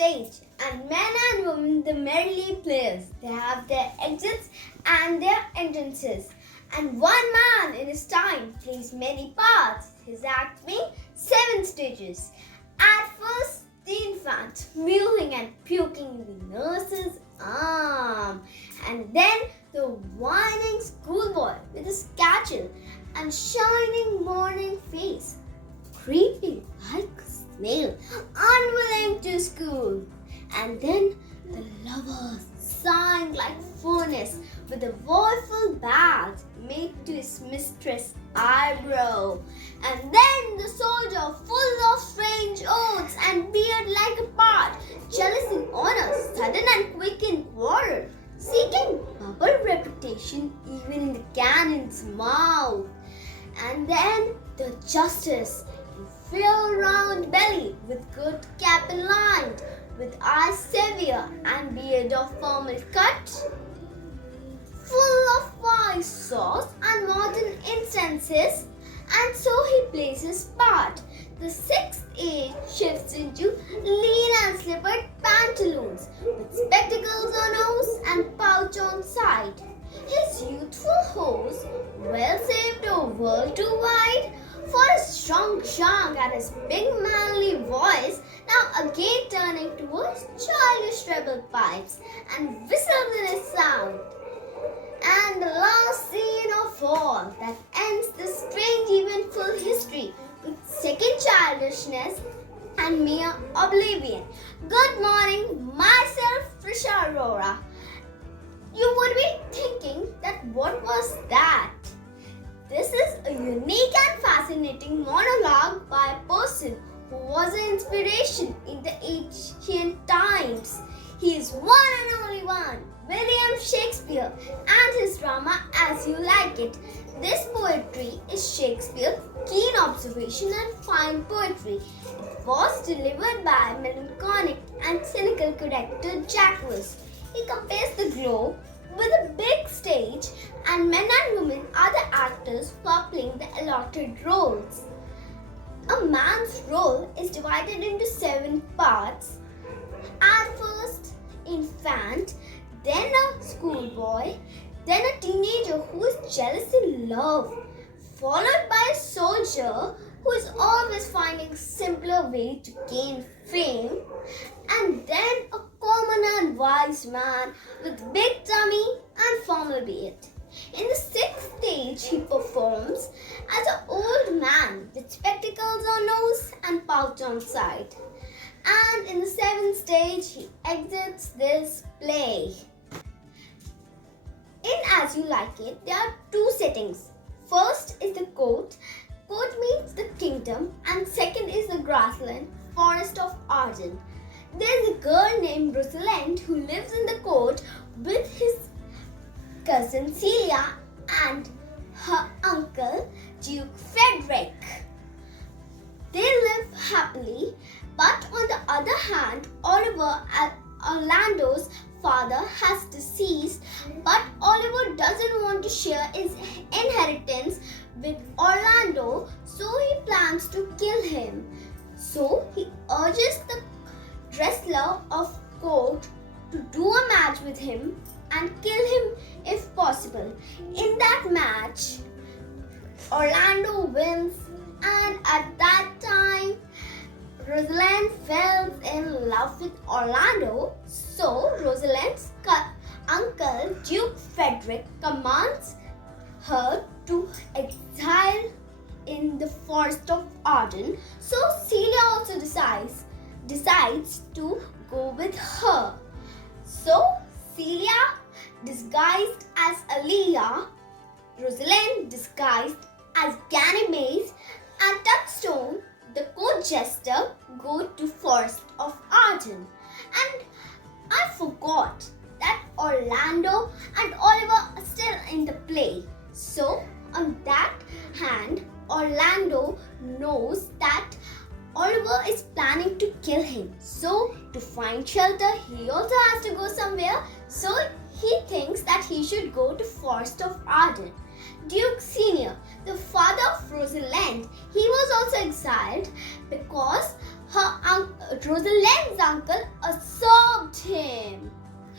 stage, and men and women, the merrily players. They have their exits and their entrances. And one man in his time plays many parts, his act being 7 stages. At first, the infant mewing and puking in the nurse's arm, and then the whining schoolboy with his catchel and shining morning face, creeping like a snail, unwilling to school, and then the lovers sighing like furnace with a woeful bath made to his mistress' eyebrow, and then the soldier full of strange oaths and beard like a part, jealous in honor, sudden and quick in quarrel, seeking bubble reputation even in the cannon's mouth, and then the justice in full round belly with good cap and lined, with eyes severe and beard of formal cut, full of wise sauce and modern instances, and so he plays his part. The 6th age shifts into lean and slippered pantaloons, with spectacles on nose and pouch on side. His youthful hose, well saved a world too wide, for his strong chunk and his big manly voice, now again turning towards childish treble pipes and whistles in his sound. And the last scene of all that ends this strange eventful history with second childishness and mere oblivion. Good morning, myself Trisha Aurora. You would be thinking that what was that? This is a unique and fascinating monologue by a person who was an inspiration in the ancient times. He is one and only one, William Shakespeare, and his drama As You Like It. This poetry is Shakespeare's keen observation and fine poetry. It was delivered by melancholic and cynical character Jacques. He compares the globe with a big stage, and men and women are the actors who are playing the allotted roles. A man's role is divided into 7 parts. At first, infant, then a schoolboy, then a teenager who is jealous in love, followed by a soldier who is always finding simpler way to gain fame, and then a common and wise man with big tummy and formal beard. In the 6th stage, he performs as an old man with spectacles on nose and pouch on side. And in the 7th stage, he exits this play. In As You Like It, there are 2 settings. First is the court. Court means the kingdom, and second is the grassland, forest of Arden. There is a girl named Rosalind who lives in the court with his cousin Celia and her uncle Duke Frederick. They live happily, but on the other hand, Oliver, Orlando's father, has deceased, but Oliver doesn't want to share his inheritance with Orlando, so he plans to kill him. So he urges the wrestler of court to do a match with him and kill him if possible. In that match, Orlando wins, and at that time, Rosalind falls in love with Orlando, so Rosalind's uncle Duke Frederick commands her to exile in the forest of Arden, so Celia also decides to go with her. So Celia disguised as Aaliyah, Rosalind disguised as Ganymede, and Touchstone, the court jester, go to forest of Arden. And I forgot that Orlando and Oliver are still in the play. So on that hand, Orlando knows that Oliver is planning to kill him. So to find shelter, he also has to go somewhere. So he thinks that he should go to forest of Arden. Duke Senior, the father of Rosalind, he was also exiled because but Rosalind's uncle absorbed him.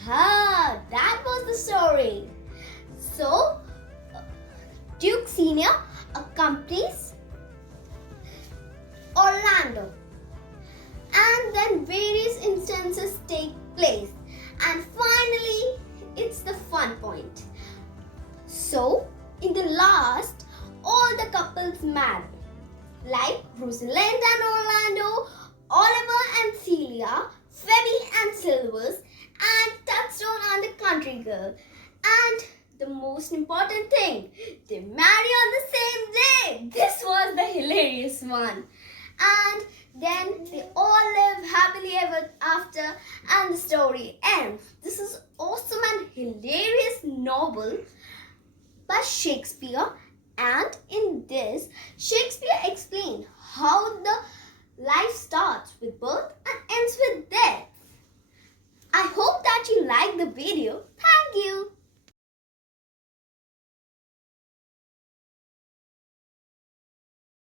That was the story. So, Duke Senior accompanies Orlando, and then various instances take place, and finally it's the fun point. So in the last, all the couples marry, like Rosalind and Orlando, Oliver and Celia, Phoebe and Silvers, and Touchstone and the country girl. And the most important thing, they marry on the same day. This was the hilarious one. And then they all live happily ever after, and the story ends. This is awesome and hilarious novel by Shakespeare, and in this, Shakespeare explained how the life starts with birth and ends with death. I hope that you liked the video.